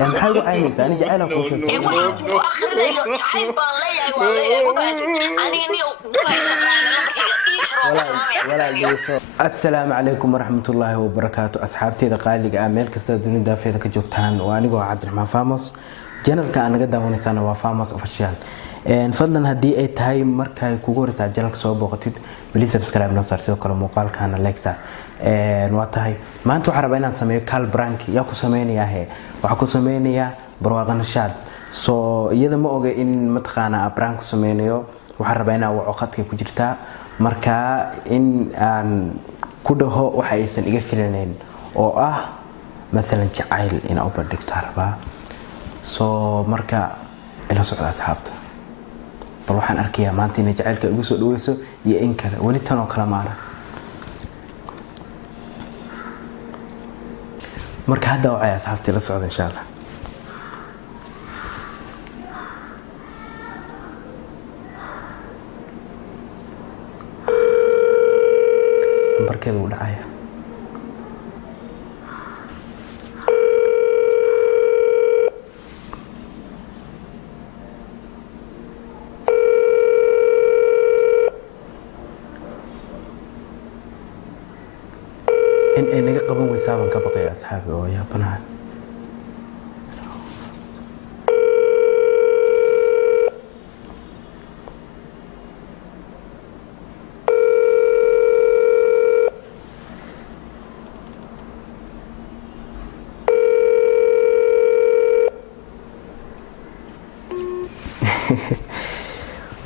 يعني حاجة عينيس أنا جعلها كوشة إيه واحد وآخر يو تعال بالله والله وفاتي أنا إني دلها يسقعنا لما كي يشرب سلام يا ولا البيسو السلام عليكم ورحمة الله وبركاته أصحابتي دقائق أميل كسر الدنيا دافية كجوبتان وأنا جو عبد الرحمن فاموس جنرال كأنا قد داوني سنة وفاموس أوفيشال فضلا هدي أي تاي مركا كوغورس على جنرال كسو بوقتي بلي سبسكرايب نصر سيو كل مقال كان لايكسا نواتهاي ما أنتوا حربينا نسميه كال برانك ياكو سميني يا هي وحكو سميني يا برواغان الشاد سو يدا ما أوجي إن متخانا برانك سمينيو وحربينا وعقدك كجرتا marka in aan ku dhaho waxa aysan iga filaneen oo ah مثلا jacayl in aan badhigto harba soo marka ila socda asxaabta bal waxaan arkayaa maanta in jacaylka igu soo dhaweyso iyo in kale wali tan oo kala maara marka hadda waxay asxaabta ila socda insha Allah barkeedu u dhacaya in ay naga qaban weysaaban ka baqay asxaabi oo yaabanahay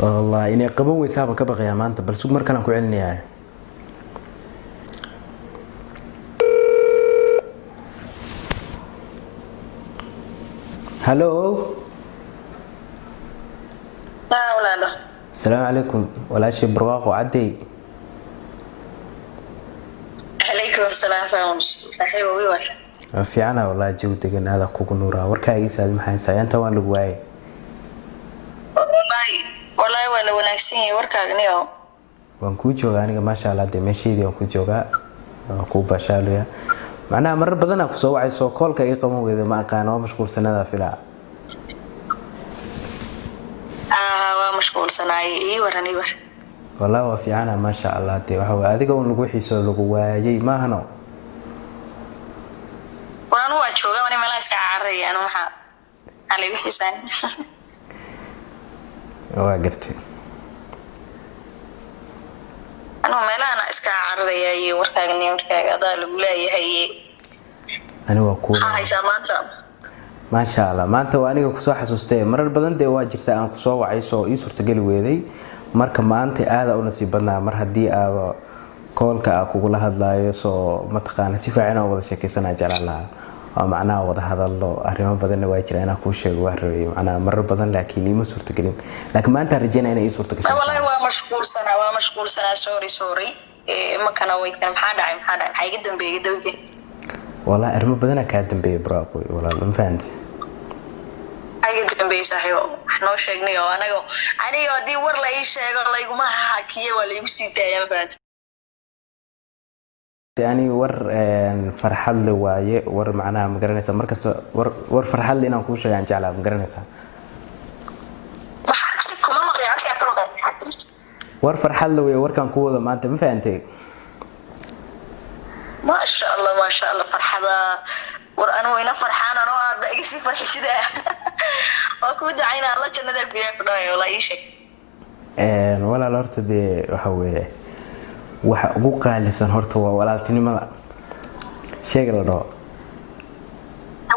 والله إني قبون ويسابة كبقى يا مانتا بل سوق مركنا كوعلني يا هلو لا ولا لا السلام عليكم ولا شي برواق وعدي عليكم السلام فامش صحيح ويوال في عنا والله جو دقن هذا كوكو نورا وركا يسال محاين سايانتا وان لقواي والله ولا وناكسيني وركاغنيو waan ku joogaa aniga ma sha Allah de meeshii aan ku joogaa ku bashaaliya macnaha marar badan aan ku soo wacay soo koolka ay qaban weedo ma aqaan oo mashquulsanada filaa waa mashquulsanaay ii waran wallahi waa fiicana ma sha Allah de waxa way adiga oo lagu xiiso lagu waayay ma ahno waan waa joogaa wani mala iska caarayaan waxa ali xiisaan waa gartay أنا ملأنا إسكاعرية يورتاجني ورتاج هذا الولاية أنا وأكون هاي شامانتا ما شاء الله ما أنت وأنا كوسا حسوستي مرة بدن ده واجرت أنا كوسا وعيسو يسور تجلي ويدي مرة ما أنت هذا أو نصيبنا مرة دي كول كأقول هذا يسو متقان سيفعنا ولا شيء كيسنا جلالها معناه وده هذا الله أريم بدن واجر أنا كوشة وهري أنا مرة بدن لكن يمسور تجلين لكن ما أنت رجعنا أنا يسور تجلي والله هو مشغول سنة سوري ما كان ويكتر محادا حاجة جدا بيجي والله أريم بدن كادم بيبراقوي والله ما فهمت حاجة جدا بيسحيو إحنا وشجني أنا دي ورلا إيش والله يقوم حكيه ولا يمسي تايم فهمت يعني ور فرحل لي وايه ور معناها مقرنسة مركز ور فرحل لي أنا كوشة يعني جعلها مقرنسة ور فرحل لي ور كان كولا ما أنت ما فهمتي ما شاء الله فرحبا ور أنا وين فرحان أنا أجي شيء فرح شدة وأكون دعينا الله جنة بيا فداي ولا أي شيء ولا لورت دي وحوي waxa ugu qaalisan horta waa walaaltinimada sheega la dhaho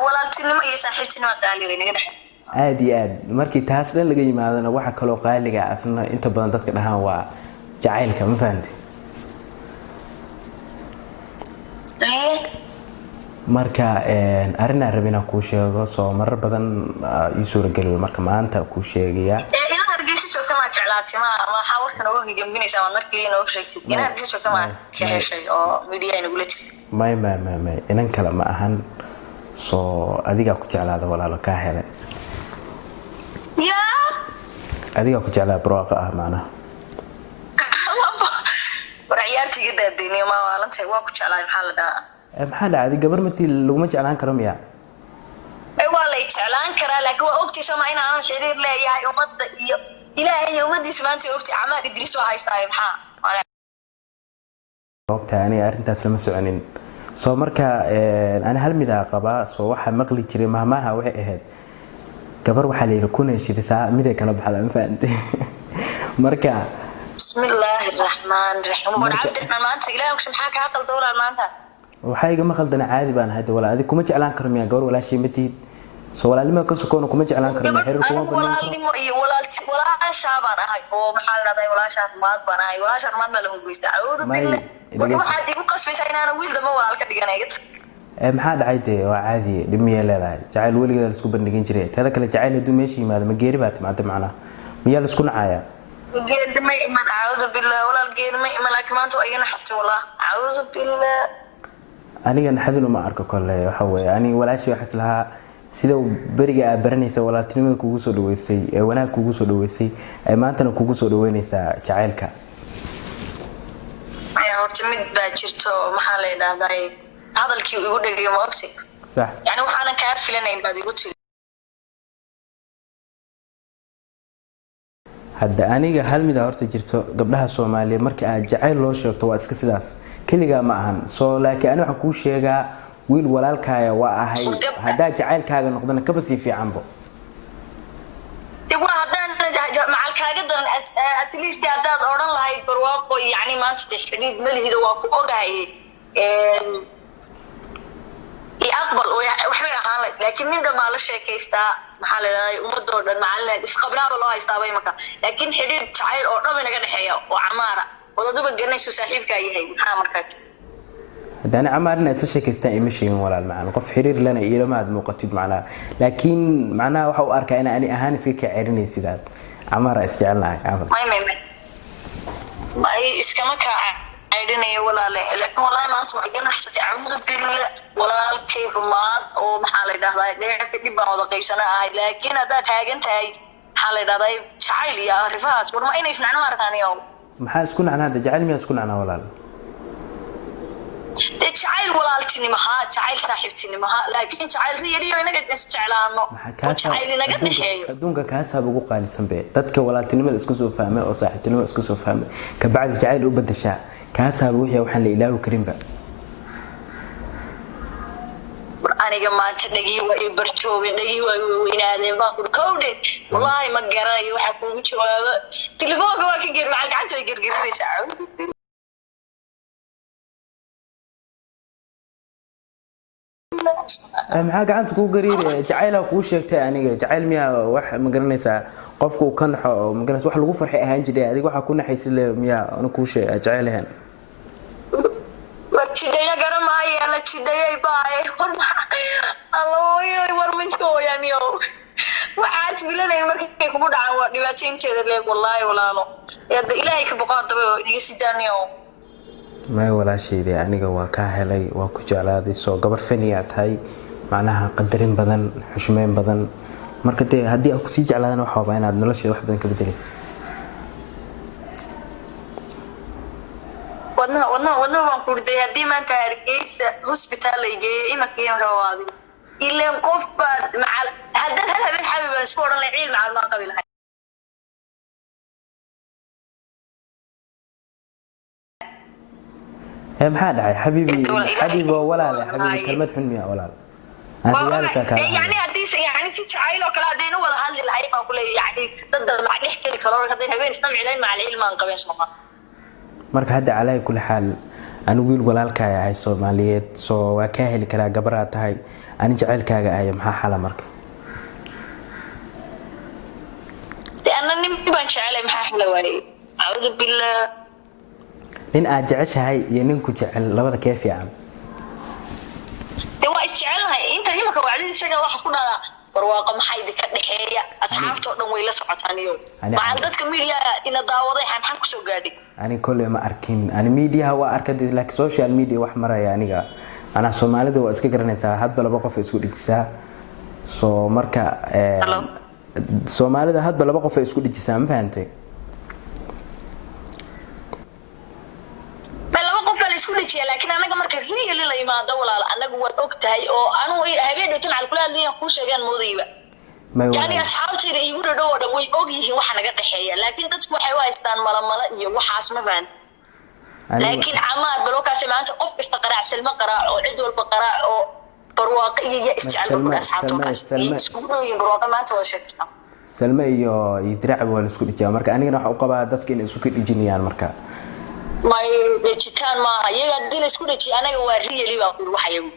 walaaltinimo iyo saaxiibtinimo qaali weyn naga dhaxay aad iyo aad markii taas dhan laga yimaadana waxa kale oo qaaliga asna inta badan dadka dhahaan waa jacaylka ma fahanti marka arina rabina ku sheego soo marar badan ii suura galiyo marka maanta ku sheegaya ما حاول كنا وجه جنبيني سوا نركلين أو شيء كنا نجلس شو كمان كل شيء أو ميديا نقول ما إنن كلام أهان so adiga ku jeclaada walaalo ka hele adiga ku jeclaa barwaaqo ah macnaha ciyaartiga daadiniyo ma walantay waa ku jeclaa maxaa la dhahaa maxaa dhacday gabar matii laguma jeclaan karo miya karaa laakiin waa ogtay sama in aan xiriir leeyahay ummadda iyo ilaahay iyo ummaddiisa maanta ogtay Camaar Idris waa haystaa maxaa ogtaa ani arrintaas lama soconin soo marka ana hal mid ah qaba soo waxa maqli jiray maamaha waxay ahayd gabar waxa la yiri kuna shirisaa mid ay kala baxda ma fahamtay marka bismillaahir rahmaanir rahiim war cabdi maanta ilaahay maxaa ka aqal dowlad maanta waxay iga maqaldana caadi baan ahayd walaal adiga kuma jeclaan karo miyaa gabar walaashii ma tiid soo walaalnimo ka sokoona kuma jeclaan karo xiriir kuma badan walaalnimo iyo walaasha baan ahay oo maxaa la dhahay walaasha maad baan ahay walaasha maad ma la hubeysta aawadu billah waxa igu qasbaysaa inaan wiil dama walaal ka dhiganayga maxaa dhacay waa caadi dhimiye leedahay jacayl weligeed la isku bandhigin jiray tada kale jacayl haduu meeshii yimaado ma geeri baad timaado macna miyaa la isku nacaya geeri ma iman aawadu billah walaal geeri ma iman laakiin maanta waa iga naxastay wallah aawadu billah aniga naxadin uma arko kale waxa weeye aniga walaashii waxa islaha sida bariga aad baranaysa walaaltinimada kugu soo dhaweysay ee wanaag kugu soo dhaweysay ay maantana kugu soo dhaweynaysaa jacaylka ayaa horta mid baa jirto maxaa la yiraahdaa hadalkii igu dhagay ma ogtay sax yani waxaan ka filanayn baad igu tiri hadda aniga hal mid horta jirto gabdhaha Soomaaliyeed markii aad jacayl loo sheegto waa iska sidaas kaliya ma ahan soo laakiin aniga waxaan ku sheegaa wiil walaalkaaga waa ahay hadaa jacaylkaaga noqdana kaba sii fiicanbo waa hadaan macalkaaga dan at least hadaad oran lahayd barwaaqo yani maanta xiriid malihido waa ku ogahay aqbal waxay ahaan lahayd laakiin ninka ma la sheekaystaa maxaa la yiraahdaa ummadoo dhan macalin isqabnaaba loo haystaa bay marka laakiin xiriir jacayl oo dhan inaga dhaxeeyo oo Camaara wadaduba ganayso saaxiibka yahay maxaa markaa hadana Camaarna isa sheekaystaa ima sheegin walaal macaan qof xiriir lana iyo ma aad muuqatid macna laakiin macna waxa uu arkaa in ani ahaan iska ka ceerinay sidaad Camaar is jecelnahay Camaar may iskama ka ceerinay walaal laakiin walaal maanta waa iga naxsatay Camaar billah walaalkay xumaan oo maxaa la yiraahdaa dheerka dib baan wada qaybsanaa ahay laakiin hadaad taagan tahay maxaa la yiraahdaa jacayl iyo arrifahaas war ma inay isnacna markaaniyo maxaa isku nacnaa jacayl miyaa isku nacnaa walaal jacayl walaaltinimo jacayl saaxiibtinimo laakiin jacayl riyadiyo inaga isjeclaano jacayl inaga dhaxeeyo adduunka kaasab ugu qaalisan bee dadka walaaltinimada isku soo fahmay oo saaxiibtinimada isku soo fahmay ka bacdi jacayl u badashaa kaasab wixii waxaan la ilaawi karinba aniga maanta dhagii waa i bartoobe dhagii waa weynaadeen baan ku kowde wallahi ma garanayo waxa kuugu jawaabo telefoonka waa ka geer macal gacanta way gergerinaysaa maxaa gacanta ku gariir jacayl ku sheegtay aniga jacayl miya wax ma garanaysaa qofku ka naxo ma garanaysaa wax lagu farxay ahaan jiray adiga waxa ku naxaysi miya anu ku sheegay jacayl ahaan warjidaya garamaayo la jidayay baay allooyo war misko wayaniyo waxaad filanay markay kugu dhacaan waa dhibaataynteeda leeg wallahi walaalo yada ilaahay ka boqon daba iga sidaaniyo ما ولا شيء aniga waa ka helay waa ku jeclaaday soo gabar faniya tahay macnaha qadarin badan xushmeen badan marka hadii aad ku sii jeclaadana waxa waa inaad nolosheeda wax badan ka bedelayso wadna waan ku riday hadii maanta Hargeysa hospital ay geeyay imakiin rawaadi ileen qof baad macal hadda hal habeen xabiib isku oran la ciil macal ma qabil maxaa dhacay xabiibi walaal xabiibi kalmad xun miya walaal يعني هديس يعني في جعيل وكلا هدينا ولا هل الحقيقة كله يعني ضد مع نحكي الكلام هدين هبين استمع لين مع العلم عن قبل اسمها marka hadda calay kul xaal anu wiil walaalkaaga ahay Soomaaliyeed soo waa ka heli kara gabar tahay ani jacaylkaaga ahay maxaa xala marka ana nin baan jeclay maxaa xala waayay a'uudu billah nin aad jeceshahay iyo nin ku jecel labada kee fiican waa isjecelahay inta nimaka wacdi isaga wax isku dhada barwaaqo maxay ka dhaxeeya asxaabto dhan way la socotaan iyo macal dadka media ina daawaday xan ku soo gaadhay ani kullee ma arkin ani media waa arkay laakiin social media wax maraya aniga ana Soomaalida waa iska garanaysaa hadba laba qof isku dhijisaa soo marka Soomaalida hadba laba qof isku dhijisaa ma fahantay isku dhijiya laakiin anaga marka riyo la yimaado walaal anagu waa ogtahay oo anu habeen dhigto macal kula hadliyan ku sheegan moodayba يعني asxaabtayda igu dhadhow dhan way og yihiin waxa naga dhaxeeya laakiin dadku waxay u haystaan malamala iyo waxaas ma fahant laakiin camaad balookaas maanta qof kasta qaraac salma qaraac oo cid walba qaraac oo barwaaqo iyo isjecel ku asxaabtoodaas isku dhooyin barwaaqo maanta wada sheegtaa salma iyo idraacba waa la isku dhijiyaa marka anigana waxa u qabaa dadka inay isku dhijinayaan marka may dhijitaan ma iyaga dil isku dhijiya anaga waa really baa ku waxayagu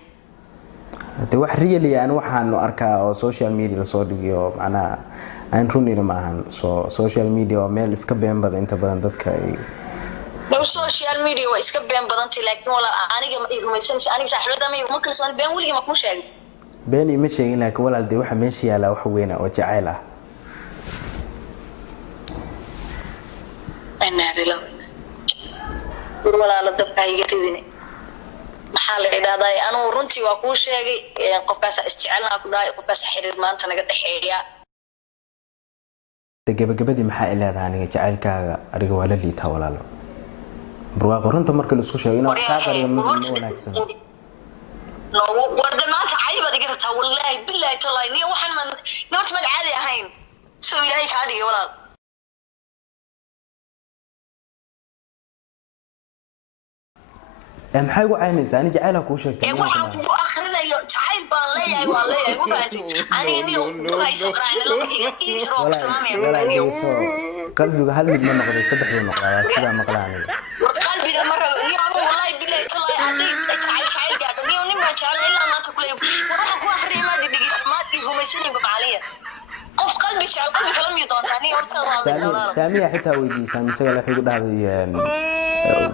de wax really aan waxaan arkaa oo social media la soo dhigiyo macnaha aan runina ma ahan social media waa meel iska been badan inta badan dadka ay social media waa iska been badantay laakiin wala aniga ma rumaysanaysa aniga saaxiibada ma kalsoon been waliga ma ku sheegay been ima sheegin laakiin walaal de waxa meesha yaala wax weyn oo jacayl ah ana rila walaal dabka iga ridine maxaa la yiraahdaa anu runtii waa ku sheegay qofkaas isjecelna ku dhaay qofkaas xiriir maanta naga dhaxeeya gabagabadii maxaa ilaadaa aniga jacaylkaaga ariga waa la liitaa walaalo barwaaqo runta marka la isku sheego inaan ka qariyo ma wanaagsan no warda maanta cayba diga rabtaa wallahi billahi tallahi niyo waxaan ma noot ma caadi ahayn soo ilaahay ka dhigay walaal maxay ugu caynaysaa ani jacayl ku sheegtay waxaan ku akhrinayo jacayl baan leeyahay waa leeyahay ma fahanti aniga niyo duhay soo qaraacna loo kiga iijro salaamay qalbiga hal mid ma noqday saddex buu noqdaa sida maqlaanay war qalbiga mar niyo wallahi billahi tallahi hadii jacayl gaadho niyo nin ma jecel ilaa maanta kulay war waxaan ku akhriyo ma digis ma humaysanin gobcaaliya qof qalbi jecel qalbi kala mid doontaa niyo horta waa saamiya xitaa weydiisay misaga la xigu dhahday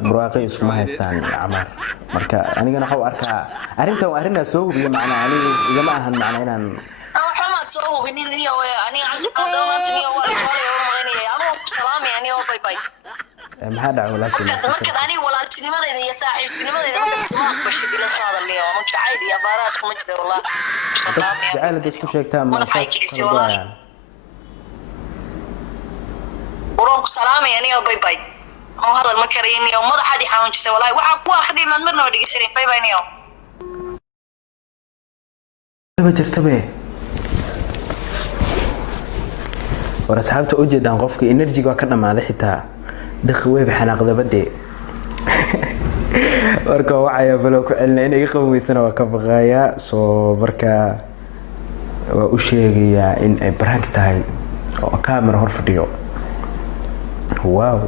barwaaqo isma haystaan Amar marka anigana waxa arkaa arrinta soo hubiyo macna aniga igama ahan macna inaan waxaan soo hubinin niyo aniga aan maanta niyo waa soo leeyahay ama salaam yani oo bye bye maxaa dhaco laakiin marka aniga walaaltinimadayda iyo saaxiibtinimadayda marka soo aqbashay bila soo hadalniyo ama jacayl iyo baaraas kuma jiro wallahi jacayl dad isku sheegtaa ma saas ورونك سلامي يعني باي باي هو هذا المكرين يوم ما حد يحاول يسوي والله وحق واخدي من مرنا ودي يصير باي باي يوم ما ترتبه ورسحبت ujeedaan qofka energy waa ka dhamaaday xitaa dhaqweeb xanaaqda badee marka waxay balo ku celina inay qaweysana waa ka baqaya soo marka waa u sheegaya in ay prank tahay oo camera hor fadhiyo واو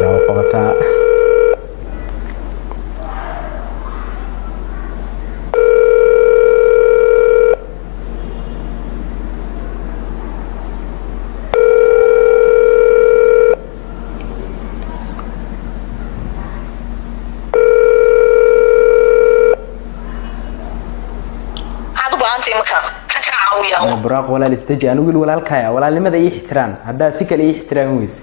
لو قبطا هذا بانتي مكان براق ولا الاستجي انا اقول ولا الكايا ولا لماذا يحترام هذا سكل يحترام ويس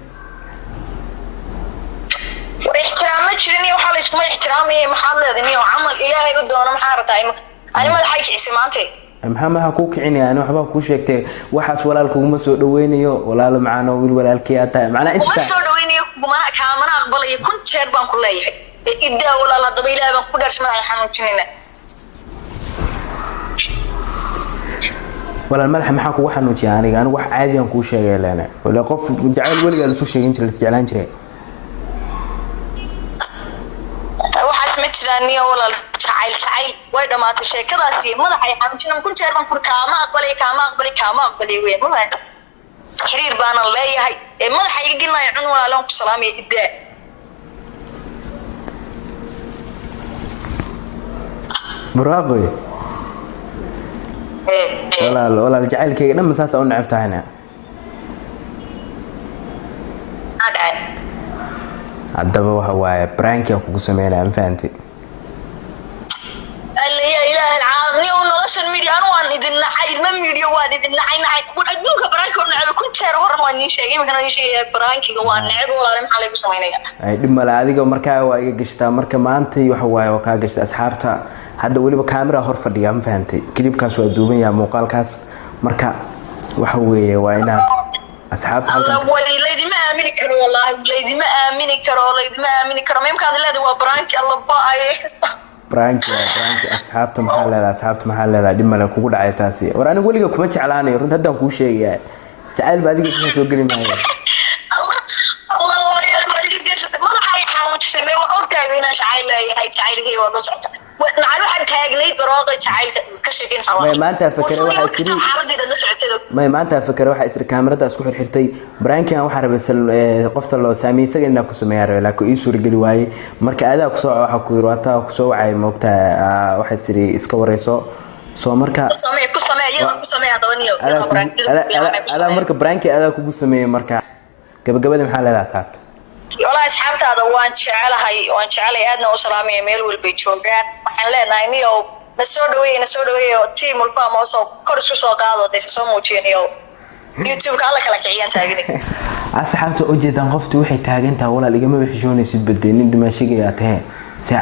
واحترام جرني وحال اسمه احترامي محل ذني وعمل الهي قدونا ما حارتاي انا ما حاجه اسمانتي maxaa ku kicinay aan waxba ku sheegtay waxaas walaalku uma soo dhaweynayo walaalo macaan wiil walaalkii aad tahay macna inta soo dhaweynayo kuma kaamana aqbalay kun jeer baan ku leeyahay idaa walaal hadaba ilaahay baan ku dharshay xanuunjinina ولا الملح maxaa kugu xanuujiyaa aniga wax caadi aan ku sheegay leena wala qof jacayl waliga la soo sheegin jiray jeclaan jiray waxaas ma jiraan niyo wala jacayl way dhamaatay sheekadaasi madaxay xanuujinam kun jeer baan ku kaama aqbalay weey ma baa xiriir baan leeyahay madaxay iga ginay cun walaalon ku salaamay idaa bravo ولا الجعل كي لما ساس أو نعفتها هنا عدبه وهو برانك يا كوسمينا أم فهمتي اللي يا إله العالمين ونرشل ميديا أنا وان إذن نحي الميديا وان إذن نحي تقول أدوك برانك ونعب كنت شهر هرم وان يشيء ما كانوا يشيء برانك وان نعب ولا لم عليه كوسمينا أي لما لا هذيك مركا وقشتا مركا ما أنت وحواي وكاقشت أصحابتها hadda waliba camera hor fadhiya ma fahamtay clipkaas waa duuban yahay muuqaalkaas marka waxa weeye waa inaad asxaabta halkan walilaydi ma aamini karo wallahi walilaydi ma aamini karo meemkaad leedahay waa brank Allah baa ay برانكي أصحابته محل أصحابته محل دي ملا كوكو دعاية تاسي وأنا أقول لك كم تعلاني رد هذا كل شيء يعني تعال بعدين كيف نسوي قريب معي الله يا رجل جالس ما راح يحاول تسميه وأوكي بينا شعيل هي شعيل هي وقصة نعرف حد هاجني براغي شعيل كشفين صراحة ما أنت فكر واحد سري ما أنت فكر واحد سري كاميرا تاسكو حرتي برانكي أنا وحنا بس قفت الله سامي سجل إنك سمير لكن يسور جلواي مرك هذا كسوع وحكوا يروتا كسوع عي موقتها واحد سري إسكوريسو soo marka ala marka branki ala kugu sameeyay marka gabagabada maxaa leedahay asxaabta walaal asxaabtaada waan jecelahay aadna u salaamay meel walba joogaan waxaan leenahay niyo na soo dhaweeyo team walba ma soo kor isku soo qaado dadka soo muujinayo YouTube ka alla kala kiciyaan taagin asxaabta oo jeedan qoftu waxay taagan tahay walaal igama wixishoonaysid badeenin dhimashiga tahay si